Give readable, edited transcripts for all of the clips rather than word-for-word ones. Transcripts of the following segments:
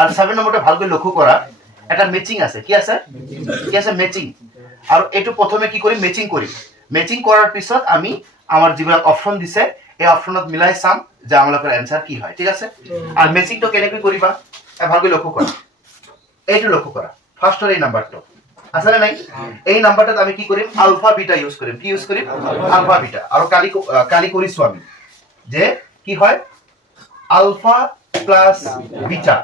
আর 7 নম্বরটা ভালো করে লক্ষ্য করা, একটা ম্যাচিং আছে। কি আছে? কি আছে? ম্যাচিং। আর একটু প্রথমে কি করি? ম্যাচিং করি। ম্যাচিং করার পিছত আমি আমার যিবিলাক অপশন দিছে এই অপশনত মিলাই চাম যে আমালোকৰ এনসাৰ কি হয়। ঠিক আছে? আৰ ম্যাচিংটো কেনেকৈ কৰিবা ভালো করে লক্ষ্য করা। এইটো লক্ষ্য করা, ফার্স্টের এই নাম্বারটা আছে না নাই? এই নাম্বারটাতে আমি কি করিম? আলফা বিটা ইউজ করিম। কি ইউজ করিম? Alpha beta. আর কালি কৰিছো আমি যে কি হয়? Alpha plus beta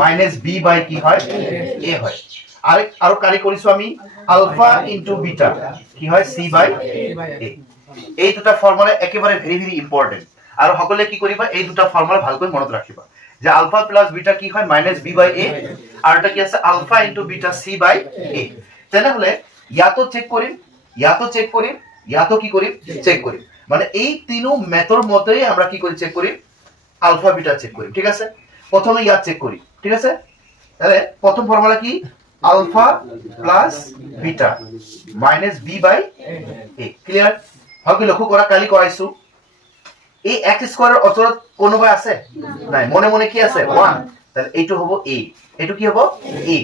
minus b by কি হয়? এ হয়। আর কালি কৰিছো আমি আলফা ইনটু বিটা কি হয়? সি বাই এ। এই দুটা ফর্মুলা একেবারে ভেরি ভেরি ইম্পর্টেন্ট। আর সকলে কি করিবা? এই দুটা ফর্মুলা ভালো করে মনত রাখিবা যে আলফা প্লাস বিটা কি হয়? মাইনাস বি বাই এ। আর এটা কি আছে? আলফা ইনটু বিটা সি বাই এ। তেনেহলে ইয়াতো চেক করিম, ইয়াতো চেক করিম, ইয়াতো কি করিম? চেক করিম। মানে এই তিনো মেথর মধ্যেই আমরা কি করি? চেক করি আলফা বিটা চেক করি। ঠিক আছে? প্রথমে ইয়াত চেক করি। ঠিক আছে? তাহলে প্রথম ফর্মুলা কি? Alpha plus beta minus b by a. Clear? ভালকে লক্ষ্য করা, কালি কৰাইছো। এই এক্স স্কয়ারের অচলত কোনোবা আছে? নাই। মনে মনে কি আছে? 1। তাহলে এইটো হবো a, এইটো কি হবো? a।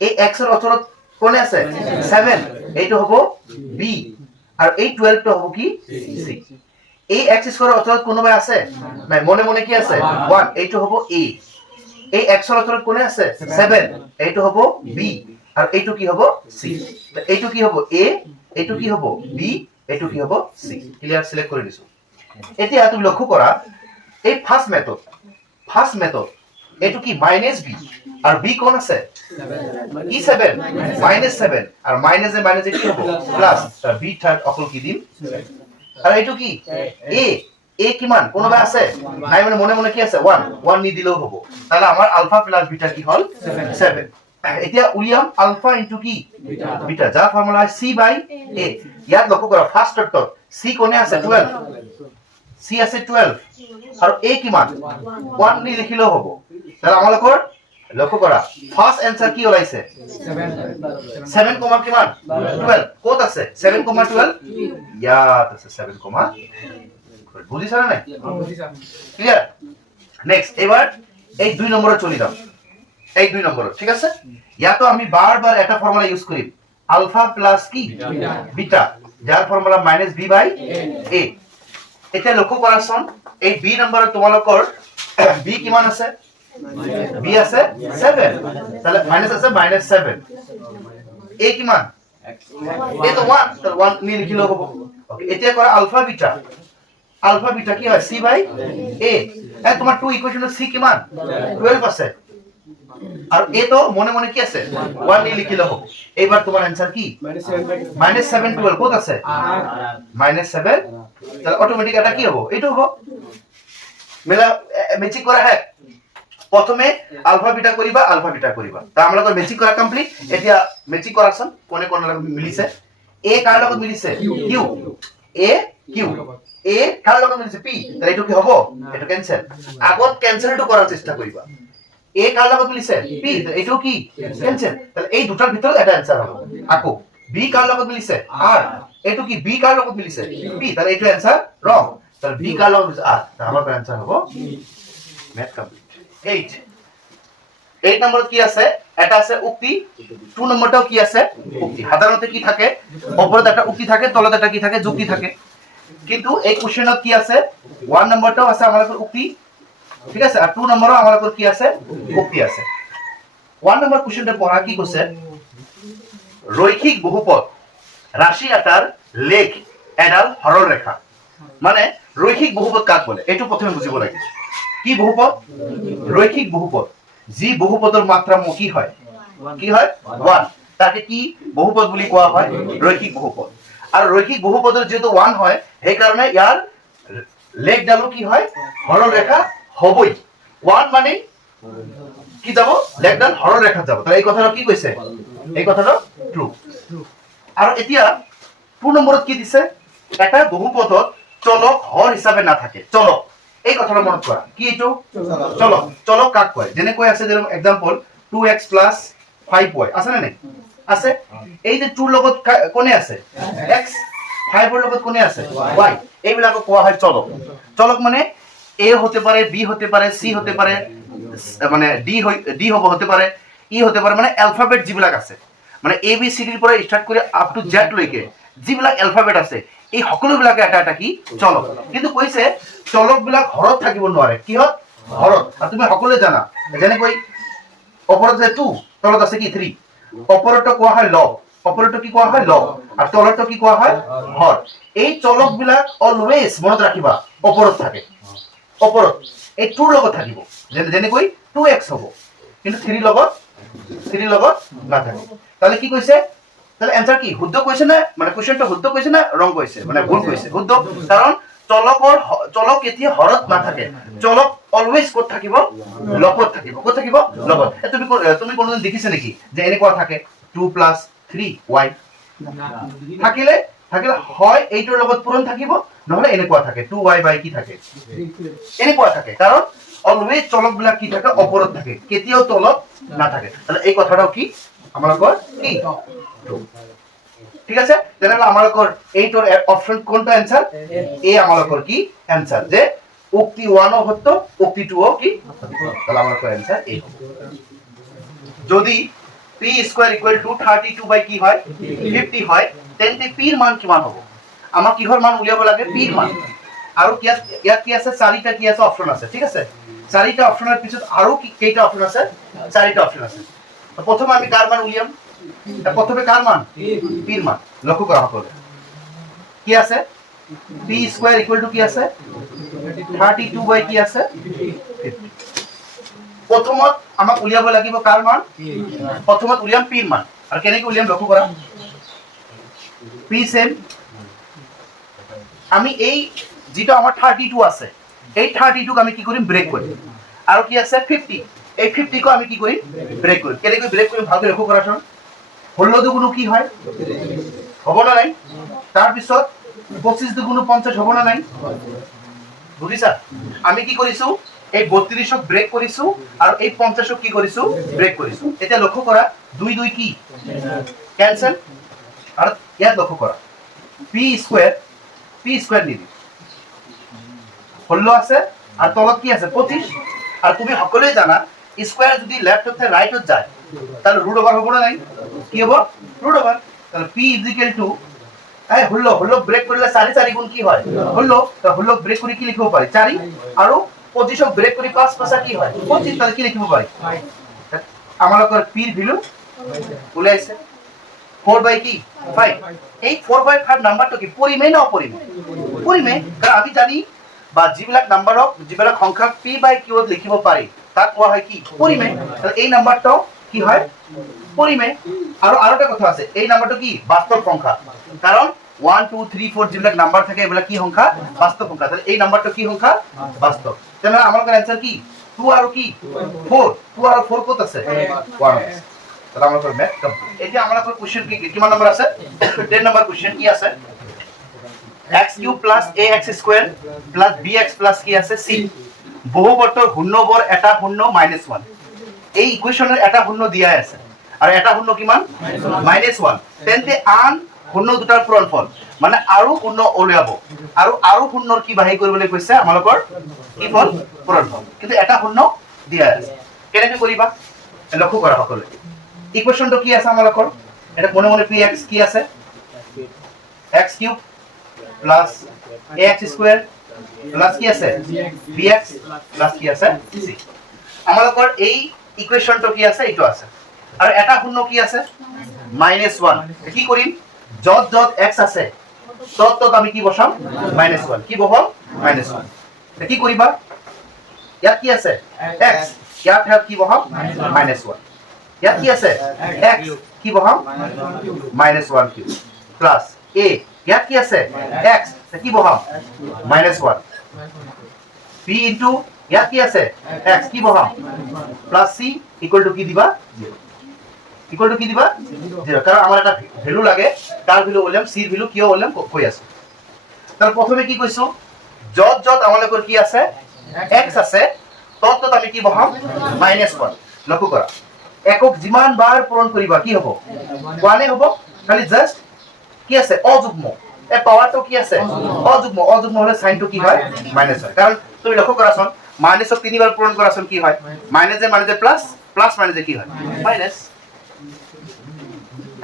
এই x এর অচলত কোনে আছে? 7, এইটো হবো b। আর এই 12 টো হবো কি? c। এই x স্কয়ারের অচলত কোনোবা আছে? নাই। মনে মনে কি আছে? 1, এইটো হবো a। এই x এর অচলত কোনে আছে? 7, এইটো হবো b। আর এইটো কি হবো? c। এইটো কি হবো? a, এইটো কি হবো? b, এইটো কি হবো? c। ক্লিয়ার? সিলেক্ট করে দিছো। এতিয়া তুমি লক্ষ্য করা এই ফার্স্ট মেথড এটো কি? Minus B. আর বি কোন আছে? কি? 7, মাইনাস 7। আর মাইনাসে মাইনাসে কি হবো? প্লাস। তার বি থার্ড অকল কি দিম? আর এটো কি? এ। এ কি মান কোনোবা আছে? নাই। মানে মনে মনে কি আছে? 1 নি দিলেও হবো। তাহলে আমার আলফা প্লাস বিটা কি হল? 7। এতিয়া উলিয়াম আলফা ইনটু কি? বিটা, যার ফর্মুলা হয় সি বাই এ। ইয়াত লক্ষ্য করা ফার্স্ট অর্থ সি কোনে আছে? 12, সি আছে 12। আর এ কি মান? 1 নি লিখিলেও হবো। তাহলে আমালোকৰ লক্ষ্য করা ফার্স্ট অ্যানসার কি ওলাইছে? 7 কমা কি মান? 12। কত আছে 7 কমা 12? ইয়াত আছে 7 কমা। বুঝিছ না? ক্লিয়ার? নেক্সট এবার এই 2 নম্বরে চলে যাও। এই 2 নম্বর। ঠিক আছে? ইয়াতো আমি বারবার একটা ফর্মুলা ইউজ করি, আলফা প্লাস কি? বিটা, যার ফর্মুলা মাইনাস বি বাই এ। এটা লক্ষ্য কৰাচোন এই বি নম্বৰে তোমালোকৰ বি কিমান আছে? বি আছে 7। তাহলে মাইনাস আছে মাইনাস 7। এ কিমান? এ তো 1, তাহলে 1 নি লিখিলেও হ'ব। ওকে, এতিয়া কৰা আলফা বিটা। আলফা বিটা কি হয়? সি বাই এ। তোমার 2 ইকুয়েশনে সি কিমান? 12 আছে। আর এ তো মনে মনে কি আছে? 1 নি লিখিলেও হ'ব। এবার তোমার অ্যানসার কি? মাইনাস 7 12 কত আছে? মাইনাস 7। তাহলে অটোমেটিক এটা কি হবে? এটা হবে মেলা ম্যাচিং করা। হ্যাঁ, প্রথমে আলফা বিটা করিবা। তা আমরা তো ম্যাচিং করা কমপ্লিট। এতিয়া ম্যাচিং কৰাচোন কোনে কোনে লগত মিলিছে। এ কার লগত মিলিছে? কিউ। এ কিউ। এ কার লগত মিলিছে? পি। তাহলে এটো কি হবে? এটো ক্যান্সেল। আগত ক্যান্সেলটো করার চেষ্টা করিবা। এ কার লগত মিলিছে? পি। এটো কি? ক্যান্সেল। তাহলে এই দুটার ভিতর এটা অ্যানসার হবে। আকো বি কার লগত মিলিছে? আর। এটো কি? বি কার লগত মিলিছে? পি। তাহলে এটো অ্যানসার রং। তাহলে বি কার লগত মিলিছে? আর। তাহলে আমার অ্যানসার হবে ম্যাথ কমপ্লিট। 8 নম্বর কি আছে? এটা আছে উক্তি। 2 নম্বরটাও কি আছে? উক্তি। সাধারণত কি থাকে? উপরে একটা উক্তি থাকে, তলাতে একটা কি থাকে? যুক্তি থাকে। কিন্তু এই কোশ্চেনত কি আছে? 1 নম্বরটাও আছে আমাদের উক্তি। ঠিক আছে? আর 2 নম্বরও আমাদের কি আছে? উক্তি আছে। 1 নম্বর কোশ্চেনটা পড়া কি কইছে? রৈখিক বহুপদ রাশি এটার লেখ এডাল সরল রেখা। মানে রৈখিক বহুপদ কাক বলে? এটু প্রথমে বুঝিব লাগে। কি বহুপদ? রৈখিক বহুপদ। যি বহুপদৰ মাত্ৰা কি হয়? কি হয়? 1। তাকে কি বহুপদ বুলি কোৱা হয়? রৈখিক বহুপদ। আর রৈখিক বহুপদের যেহেতু 1 হয় সেই কারণে ইয়ার লেখডালো কি হয়? সরল রেখা হবই। 1 মানে কি যাব? লেখডাল সরল রেখা যাব। তাহলে এই কথাটা কি কইছে? এই কথাটা ট্রু। আর এতিয়া 2 নম্বরত কি দিছে? এটা বহুপদত চলক হর হিসাবে না থাকে। চলক এই কথাটা মনত করা। কি এটো? চলক। চলক কাক কয়? যেনে কই আছে যেরকম एग्जांपल 2x + 5y আছে না নাই? আছে। এই যে 2 লগত কোনে আছে? x, 5 এর লগত কোনে আছে? y। এইবিলাকক কোয়া হয় চলক। চলক মানে a হতে পারে, b হতে পারে, c হতে পারে, মানে ডি হতে পারে, ই হতে পারে, মানে এলফাবেট যিবিলাক আছে মানে এ বি চি ডিৰ পৰা ষ্টাৰ্ট কৰি আপ টু জেড লৈকে যিবিলাক এলফাবেট আছে এই সকলোবিলাকে এটা এটা কি চলক। কিন্তু কৈছে চলকবিলাক হৰত থাকিব নোৱাৰে। কিহত? হৰত। আৰু তুমি সকলোৱে জানা যেনেকৈ ওপৰত যে 2 তলত আছে কি 3, ওপৰতো কোৱা হয় লগ, ওপৰতো কি কোৱা হয় লগ, আৰু তলতো কি কোৱা হয় হৰ। এই চলকবিলাক অলৱেজ মনত ৰাখিবা ওপৰত থাকে, ওপৰত এই 2 লগত থাকিব। যেনেকৈ 2x হ'ব, কিন্তু 3 লগত নাথাকে। তাহলে কি কৈছে? তাহলে এনসার কি শুদ্ধ কৈছে না, মানে কোশ্চেনটো শুদ্ধ কৈছে না রং কৈছে, মানে ভুল কৈছে? শুদ্ধ। কাৰণ চলক কেতিয়া হৰত নাথাকে, চলক অলৱেজ ক'ত থাকিব? লগত থাকিব। ক'ত থাকিব? লগত। তুমি কোনোদিন দেখিছে নেকি যে এনেকুৱা থাকে 2 + 3y থাকিলে হয় এইটোৰ লগত পূৰণ থাকিব, নহলে এনেকুৱা থাকে 2y কি থাকে, এনেকুৱা থাকে। কাৰণ অলৱেজ চলকবিলাক কি থাকে? ওপৰত থাকে, কেতিয়াও তলত নাথাকে। তাহলে এই কথাটাও কি আমালোকৰ কি ঠিক আছে? তেনেহলে আমালোকৰ এইটোৰ অপশন কোনটা অ্যান্সাৰ? এ আমালোকৰ কি অ্যান্সার, যে উক্তি 1 ও সত্য, উক্তি 2 ও কি তাহলে আমালোকৰ অ্যান্সার এ। যদি p² = 32 কি হয় 50 হয়, তেন্তে p ৰ মান কিমান হ'ব? আমাক কিহৰ মান উলিয়াব লাগে? p ৰ মান। আৰু ইয়াত কি আছে? চাৰিটা কি আছে? অপশন আছে। ঠিক আছে? চাৰিটা অপশনৰ পিছত আৰু কেইটা অপশন আছে? চাৰিটা অপশন আছে। প্ৰথমে আমি কাৰ মান উলিয়াম? প্ৰথমে কাৰ মান? p ৰ মান। লক্ষ্য কৰা সকলে কি আছে? p² কি আছে? 32 কি আছে? 50। প্রথমত আমাক উলিয়াব লাগিব কার মান? প্রথমত উলিয়াম p ৰ মান। আৰু কেনেকৈ উলিয়াম লক্ষ্য কৰা। p সেম, আমি এই যেটা আমাৰ 32 আছে এই 32 আমি কি কৰিম? ব্ৰেক কৰিম। আৰু কি আছে? 50, এই 50 কো আমি কি কৰিম? ব্ৰেক কৰিম। কেনেকৈ ব্ৰেক কৰিম ভালকৈ লক্ষ্য কৰাচোন। 16 দুগুণ কি হয়? হ'ব না নাই? তাৰ পিছত 25 দুগুণ 50 হ'ব না নাই? বুজিছা? আমি কি কৰিছো? এই 32ক ব্ৰেক কৰিছো আৰু এই 50ক কি কৰিছো? ব্ৰেক কৰিছো। এতিয়া লক্ষ্য কৰা 2 2 কি ক্যান্সেল। আৰু ইয়াত লক্ষ্য কৰা p² নিবি 16 আছে আৰ তলত কি আছে? 25। আৰ তুমি সকলোৱে জানা স্কয়ার যদি লেফট থেকে রাইটত যায় তাহলে রুট ওভার হ'ব না নাই? কি হ'ব? Root over. তাহলে p = এই 16 ব্রেক কৰিলে 4 4 গুণ কি হয়? 16। তো 16 ব্ৰেক কৰি কি লিখিব পাৰি? 4। আৰু 25 ব্ৰেক কৰি 5 5 কি হয়? 25। তাহলে কি লিখিব পাৰি? আমালোকৰ p ৰ ভ্যালু ওলাইছে 4 কি 5। এই 4/5 নাম্বাৰটো কি পৰিমেয় না অপৰিমেয়? পৰিমেয়। কাৰণ আমি জানি বা যিবিলাক নাম্বাৰক যিবিলাক সংখ্যাক p/q ত লিখিব পাৰি তাক কোৱা হয় কি? পৰিমেয়। তাহলে এই নাম্বাৰটো কি হয়? পৰিমেয়। আৰু এটা কথা আছে, এই নাম্বাৰটো কি? বাস্তৱ সংখ্যা। কাৰণ 1 2 3 4 যিবিলাক নাম্বাৰ থাকে এইবিলাক কি সংখ্যা? বাস্তৱ সংখ্যা। তাহলে এই নাম্বাৰটো কি সংখ্যা? বাস্তৱ। তেনেহলে আমালোকৰ অ্যান্সাৰ কি? 2 আৰু কি 4। 2 আৰু 4 ক'ত আছে? 1 আছে। তাহলে আমালোকৰ ম্যাথ কমপ্লিট। এতিয়া আমালোকৰ কোশ্চেন কি কিমান নম্বৰ আছে? 10 নম্বৰ কোশ্চেন কি আছে? x³ + ax² + bx + কি আছে? c। বহুপদৰ শূন্যবৰ এটা শূন্য -1। এই ইকুয়েশনেৰ এটা শূন্য দিয়া আছে আৰ এটা শূন্য কিমান? -1। তেন্তে আন শূন্য দুটাৰ পূৰণফল মানে আৰু শূন্য উলিয়াব আৰু শূন্যৰ কি বাহিৰ কৰিবলৈ কৈছে আমালোকৰ কি ফল? পূৰণফল। কিন্তু এটা শূন্য দিয়া আছে। কেনেকৈ কৰিবা লক্ষ্য কৰা সকলোৱে। ইকুয়েশনটো কি আছে আমালোকৰ? এটা মনে মনে px কি আছে? x³ + ax² প্লাস কি আছে? bx প্লাস কি আছে? c। আমালোকৰ এই ইকুয়েশনটো কি আছে? এইটো আছে। আৰু এটা শূন্য কি আছে? -1। কি কৰিম? যত যত x আছে তত তত আমি কি বসাম? -1। কি বহাম? -1। কি কৰিবা? ইয়াত কি আছে? x। ইয়াত কি বহাম? -1। ইয়াত কি আছে? x। কি বহাম? -1 কিউ প্লাস a। ইয়াত কি আছে? x। কি বহাম? -1 p ইনটু ইয়াত কি আছে? x। কি বহাম? প্লাস c ইকুয়াল টু কি দিবা? 0। ইকুয়াল টু কি দিবা? 0। কারণ আমার একটা ভ্যালু লাগে, তার ভ্যালু বললাম, c এর ভ্যালু কিও বললাম কই আছে। তাহলে প্রথমে কি কইছো? যত যত আমাদের কি আছে? x আছে তত তত আমি কি বহাম? -1। লক্ষ্য করা একক যিমান বার পূরণ করিবা কি হবো? 1 হবো। খালি জাস্ট কি আছে? অযুগ্ম। এই পাওয়ারটো কি আছে? অযুগ্ম। অযুগ্ম হলে সাইনটো কি হয়? মাইনাস হয়। কারণ তুমি লক্ষ্য কৰাচোন মাইনাসক তিনবার পূরণ করাছন কি হয় মাইনাসে প্লাস প্লাস মাইনাসে কি হয় মাইনাস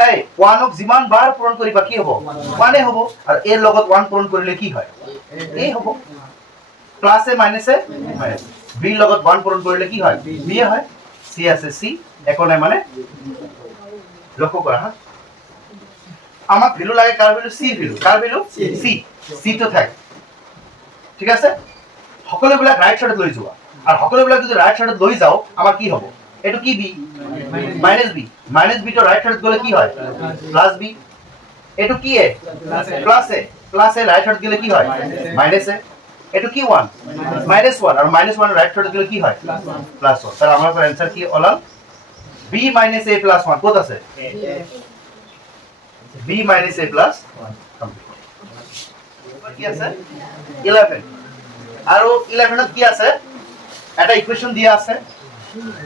এই 1 ক যিমান বার পূরণ কৰিবা কি হ'ব 1 এ হ'ব আৰু এৰ লগত 1 পূৰণ কৰিলে কি হয় এ হ'ব প্লাসে মাইনাসে মাইনাস বি লগত 1 পূরণ কৰিলে কি হয় বি হয় সি আছে সি একো নাই মানে লক্ষ্য কৰা হা আমাক ভ্যালু লাগে কার ভ্যালু সি ভ্যালু কার ভ্যালু সি সি তো থাকে ঠিক আছে সকলোবিলাক রাইট সাইডত লৈ যোৱা আৰু সকলোবিলাক যদি ৰাইট সাইডত লৈ যাও আমাৰ কি হ'ব এটো কি বি মাইনাস বি তো রাইট সাইডত গলে কি হয় প্লাস বি এটো কি এ প্লাস এ রাইট সাইডত গলে কি হয় মাইনাস এ এটো কি 1 মাইনাস 1 আৰু মাইনাস 1 ৰাইট সাইডত গলে কি হয় প্লাস 1 তাহলে আমাৰ आंसर কি হল b মাইনাস a প্লাস 1 কত আছে b minus a plus 1 complete কি আছে 11 আৰু 11 ত কি আছে এটা ইকুয়েশন দিয়া আছে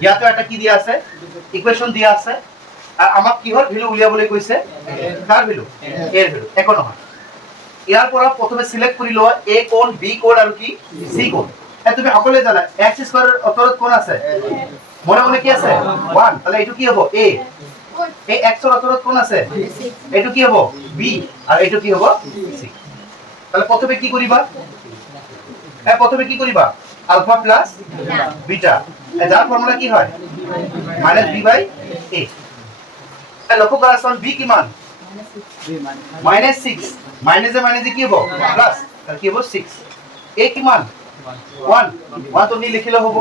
ইয়াতো এটা কি দিয়া আছে ইকুয়েশন দিয়া আছে আৰু আমাক কিহৰ ভ্যালু উলিয়াবলৈ কৈছে কাৰ ভ্যালু এৰ ভ্যালু একো নহয় ইয়াৰ পৰা প্ৰথমে সিলেক্ট কৰি লোৱা a কোণ b কোণ আৰু কি c কোণ তুমি সকলোৱে জানা x স্কয়াৰৰ উত্তৰত কোণ আছে মনে মনে কি আছে 1 তাহলে এটো কি হ'ব a এই x এর উত্তরত কোন আছে এটো কি হবে b আর এটো কি হবে c তাহলে প্রথমে কি করিবা প্রথমে কি করিবা আলফা প্লাস বিটা যার ফর্মুলা কি হয় মাইনাস b বাই a লক্ষ্য করাছন b কি মান মাইনাস 6 মাইনাসে কি হবে প্লাস তাহলে কি হবে 6 a কি মান 1 তো নি লিখিলে হবে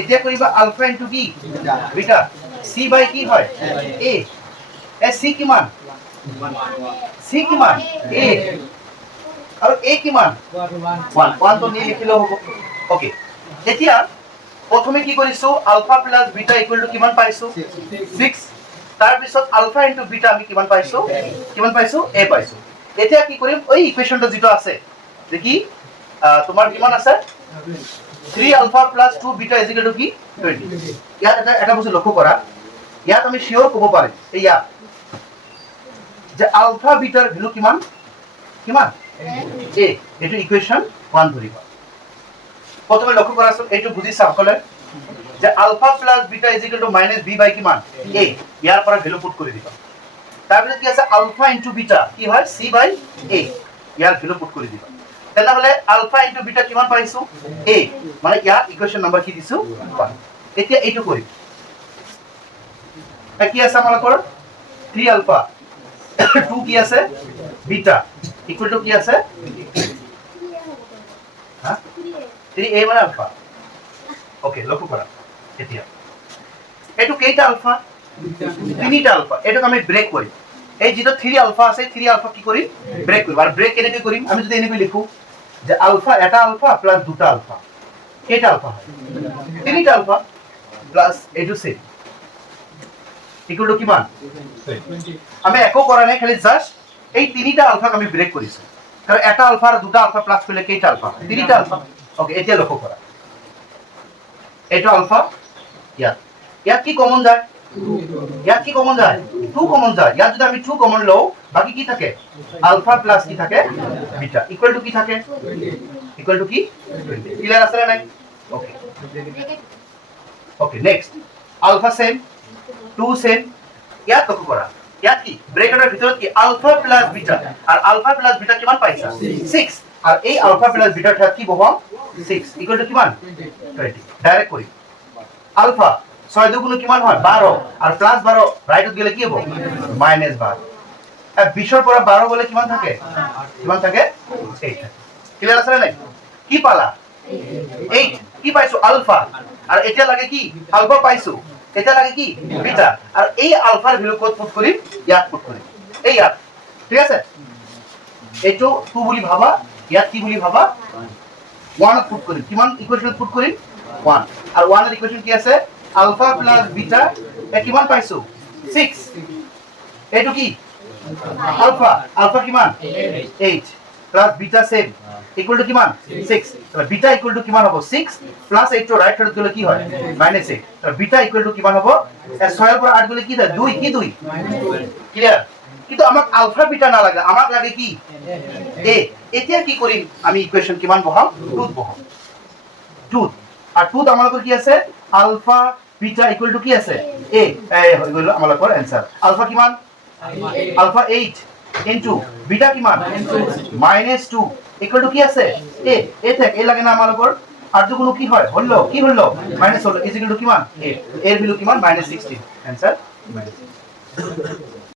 এতিয়া করিবা alpha into b beta c by কি হয় a এ c কি মান a আৰু a কি মান 1 তো নি লিখিলে হ'ব ওকে এতিয়া প্ৰথমে কি কৰিছো alpha plus beta equal to কিমান পাইছো 6 তাৰ পিছত আলফা ইনটু বিটা আমি কিমান পাইছো a পাইছো এতিয়া কি কৰিম ওই ইকুয়েশনটো যেটো আছে দেখি তোমাৰ কিমান আছে 3 alpha plus 2 beta is equal to কি 20 ইয়াত এটা বস্তু লক্ষ্য কৰা ইয়াত আমি শিওৰ ক'ব পাৰিম এইয়া যে আলফা বিটাৰ ভ্যালু কিমান a এটো ইকুয়েশন 1 ধৰিবা প্ৰথমে লক্ষ্য কৰাছো এটো বুজি চাওকলে যে alpha plus beta is equal to minus b by কিমান a ইয়াৰ পৰা ভ্যালু পুট কৰি দিবা তাৰপিছত কি আছে আলফা ইনটু বিটা কি হয় c by a year value put কৰি দিবা তেনেহলে আলফা ইনটু বিটা কিমান পাইছো a মানে ইয়াৰ ইকুয়েশন নাম্বাৰ কি দিছো 1 এতিয়া এইটো কৰিম কি আছে আমালোকৰ 3 আলফা 2 কি আছে বিটা ইকুয়াল টু কি আছে হ্যাঁ 3a মানে আলফা ওকে লক্ষ্য কৰা এতিয়া এটো কেইটা আলফা তিনিটা আলফা এটো আমি ব্ৰেক কৰিম এই যেটো 3 আলফা আছে 3 আলফা কি কৰিম ব্ৰেক কৰিম আৰ ব্ৰেক কেনেকৈ কৰিম আমি যদি এনেকৈ লিখো যে আলফা এটা আলফা প্লাস দুটা আলফা কেইটা আলফা তিনিটা আলফা প্লাস এটো সেম ইকুয়াল টু কিমান 20 আমি একো কৰা নাই খালি জাস্ট এই তিনিটা আলফাক আমি ব্ৰেক কৰিছো কাৰণ এটা আলফা আৰ দুটা আলফা প্লাস কৰলে কেইটা আলফা তিনিটা আলফা ওকে এতিয়া লক্ষ্য কৰা এটা আলফা ইয়াত কি কমন যায় ইয়াত কি কমন যায় 2 কমন যায় ইয়াত যদি আমি 2 কমন লও বাকি কি থাকে আলফা প্লাস কি থাকে বিটা ইকুয়াল টু কি থাকে ইকুয়াল টু কি 20 ক্লিয়ার আছে না নাই okay okay next alpha same 2 same ইয়াত লক্ষ্য কৰা ইয়াত কি ব্ৰেকেটেৰ ভিতৰত কি আলফা প্লাস বিটা আর আলফা প্লাস বিটা কিমান পাইছা 6 আর এই আলফা প্লাস বিটাৰ ঠাত কি বহাম 6 ইকুয়াল টু কিমান 20 ডাইরেক্ট করি আলফা 6 দুগুণ কিমান হয় 12 আর প্লাস 12 রাইটত গেলে কি হবে মাইনাস 12 আর 20 এর পর 12 বলে কিমান থাকে 8 থাকে ক্লিয়ার আছে না কি পালা 8 কি পাইছো আলফা আর এটা লাগে কি আলফা পাইছো এটা লাগে কি বিটা আর এই আলফার ভ্যালু কত পুট করি ইয়াত পুট করি এই ইয়াত ঠিক আছে এটো 2 বলি ভাবা ইয়াত কি বলি ভাবা 1 পুট করি কিমান ইকুয়েশন পুট করি 1 আর 1 এর ইকুয়েশন কি আছে আলফা প্লাস বিটা এ কিমান পাইছো 6 এটো কি আলফা আলফা কিমান 8 plus beta same equal to কিমান 6 তাহলে বিটা ইকুয়াল টু কিমান হবে 6 প্লাস 8 তো রাইট সাইড গলে কি হয় -8 তাহলে বিটা ইকুয়াল টু কিমান হবে 6 এর পর 8 গলে কি দেয় 2 কি 2 ক্লিয়ার কিন্তু আমাক আলফা বিটা না লাগে আমাক লাগে কি a এতিয়া কি কৰিম আমি ইকুয়েশন কিমান বহাম 2 বহাম 2 আর 2 আমাদের কি আছে আলফা বিটা ইকুয়াল টু কি আছে a হই গেল আমাদের आंसर আলফা কি মান আলফা 8 ইনটু বিটা কি মান -2 ইকুয়াল টু কি আছে a থেকে a লাগে না আমাদের আর যখন কি হয় হলো কি হলো মাইনাস হলো ইজ ইকুয়াল টু কি মান a এর ভ্যালু কি মান -16 आंसर